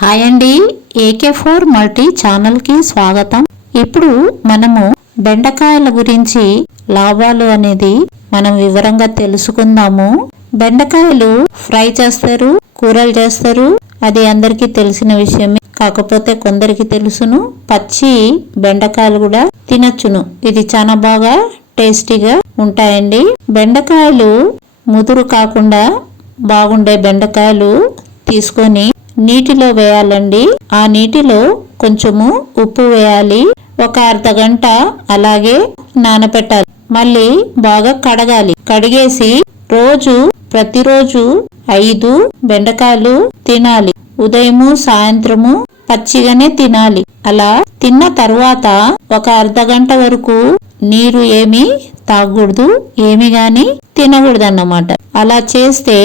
Hi అండి, AK4 multi ఛానల్కి స్వాగతం. ఇప్పుడు మనము బెండకాయల గురించి లాభాలు అనేది మనం వివరంగా తెలుసుకుందాము. బెండకాయలు ఫ్రై చేస్తారు, కూరలు చేస్తారు, అది అందరికీ తెలిసిన విషయమే. కాకపోతే కొందరికి తెలుసును, పచ్చి బెండకాయలు కూడా తినచ్చును. ఇది చాలా బాగా టేస్టీగా ఉంటాయండి. బెండకాయలు ముదురు కాకుండా బాగుండే బెండకాయలు తీసుకొని నీటిలో వేయాలండి. ఆ నీటిలో కొంచెము ఉప్పు వేయాలి. ఒక అర్ధ గంట అలాగే నానబెట్టాలి. మళ్ళీ బాగా కడగాలి. కడిగేసి ప్రతిరోజు 5 బెండకాయలు తినాలి. ఉదయము సాయంత్రము పచ్చిగానే తినాలి. అలా తిన్న తర్వాత ఒక అర్ధ గంట వరకు నీరు ఏమి తాగకూడదు, ఏమి గాని తినకూడదు అన్నమాట. అలా చేస్తే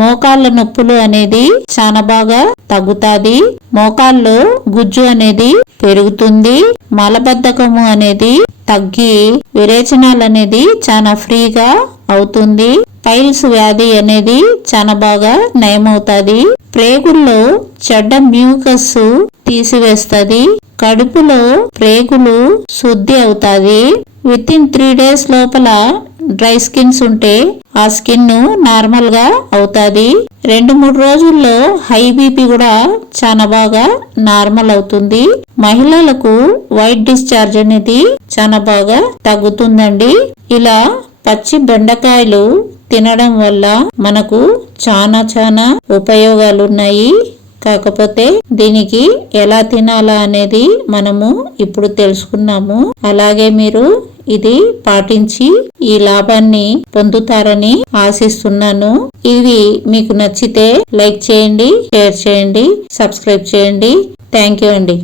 మోకాళ్ళ నొప్పులు అనేది చాలా బాగా తగ్గుతాది. మోకాళ్ళు గుజ్జు అనేది పెరుగుతుంది. మలబద్ధకము అనేది తగ్గి విరేచనాలు అనేది చాలా ఫ్రీగా అవుతుంది. పైల్స్ వ్యాధి అనేది చాలా బాగా నయమవుతాది. ప్రేగుల్లో చెడ్డ మ్యూకస్ తీసివేస్తది. కడుపులో ప్రేగులు శుద్ధి అవుతాది. వితిన్ 3 days లోపల డ్రై స్కిన్స్ ఉంటే ఆ స్కిన్ నార్మల్ గా అవుతాది. 2-3 రోజుల్లో హై బీపీ కూడా చాలా బాగా నార్మల్ అవుతుంది. మహిళలకు వైట్ డిశ్చార్జ్ అనేది చాలా బాగా తగ్గుతుందండి. ఇలా పచ్చి బెండకాయలు తినడం వల్ల మనకు చాలా ఉపయోగాలు ఉన్నాయి. కాకపోతే దీనికి ఎలా తినాలా అనేది మనము ఇప్పుడు తెలుసుకున్నాము. అలాగే మీరు ఇది పాటించి ఈ లాభాన్ని పొందుతారని ఆశిస్తున్నాను. ఇది మీకు నచ్చితే లైక్ చేయండి, షేర్ చేయండి, సబ్స్క్రైబ్ చేయండి. థ్యాంక్ యూ అండి.